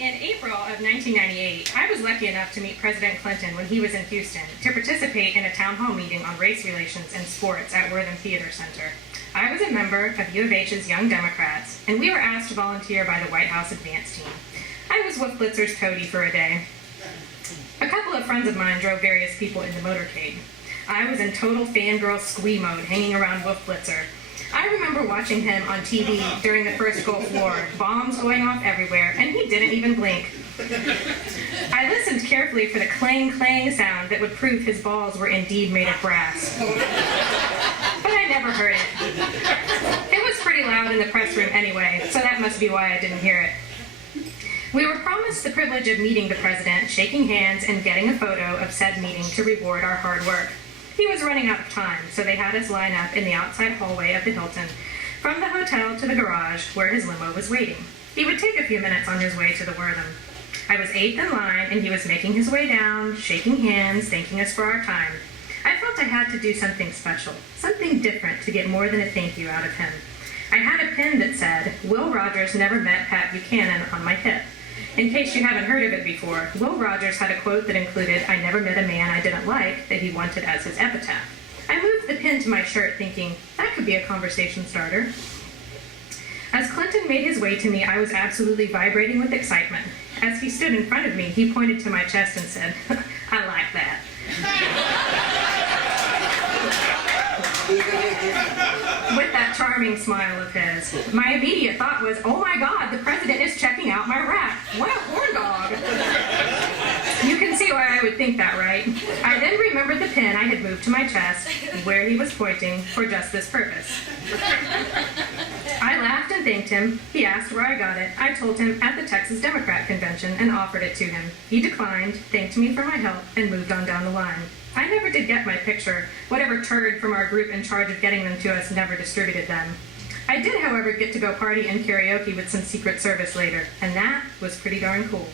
In April of 1998, I was lucky enough to meet President Clinton when he was in Houston to participate in a town hall meeting on race relations and sports at Wortham Theater Center. I was a member of U of H's Young Democrats, and we were asked to volunteer by the White House advance team. I was Wolf Blitzer's toady for a day. A couple of friends of mine drove various people in the motorcade. I was in total fangirl squee mode, hanging around Wolf Blitzer. I remember watching him on TV during the first Gulf War, bombs going off everywhere, and he didn't even blink. I listened carefully for the clang-clang sound that would prove his balls were indeed made of brass. But I never heard it. It was pretty loud in the press room anyway, so that must be why I didn't hear it. We were promised the privilege of meeting the president, shaking hands, and getting a photo of said meeting to reward our hard work. He was running out of time, so they had us line up in the outside hallway of the Hilton, from the hotel to the garage where his limo was waiting. He would take a few minutes on his way to the Wortham. I was eighth in line, and he was making his way down, shaking hands, thanking us for our time. I felt I had to do something special, something different to get more than a thank you out of him. I had a pin that said, "Will Rogers never met Pat Buchanan" on my hip. In case you haven't heard of it before, Will Rogers had a quote that included, "I never met a man I didn't like," that he wanted as his epitaph. I moved the pin to my shirt thinking, that could be a conversation starter. As Clinton made his way to me, I was absolutely vibrating with excitement. As he stood in front of me, he pointed to my chest and said, "I like that." With that charming smile of his. My immediate thought was, oh my God, the president is checking out my rack. What a horn dog. You can see why I would think that, right? I then remembered the pin I had moved to my chest, where he was pointing, for just this purpose. I laughed and thanked him. He asked where I got it. I told him at the Texas Democrat Convention and offered it to him. He declined, thanked me for my help, and moved on down the line. I never did get my picture. Whatever turd from our group in charge of getting them to us never distributed them. I did, however, get to go party and karaoke with some Secret Service later, and that was pretty darn cool.